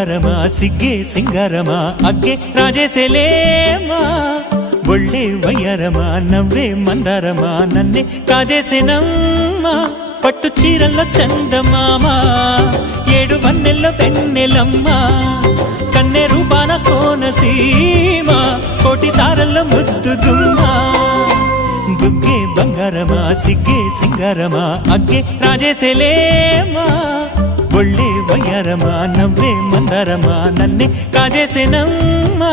బంగారమా సిగ్గే సింగారమా అగ్గే రాజేసేలేమా ఒళ్ళే వయ్యారమా నవ్వే మందారమా నన్నే కాజేసేనమ్మా పట్టు చీరల్లో చందమామా ఏడు వన్నెల్లో వెన్నెలమ్మా కన్నె రూపాన కోనసీమ కోటి తారల్లో ముద్దుదుమ్మా బుగ్గే బంగారమా సిగ్గే సింగారమా అగ్గే రాజేసేలేమా ఒళ్ళే వయ్యారమా నవ్వే మందారమా నన్నే కాజేసేనమ్మా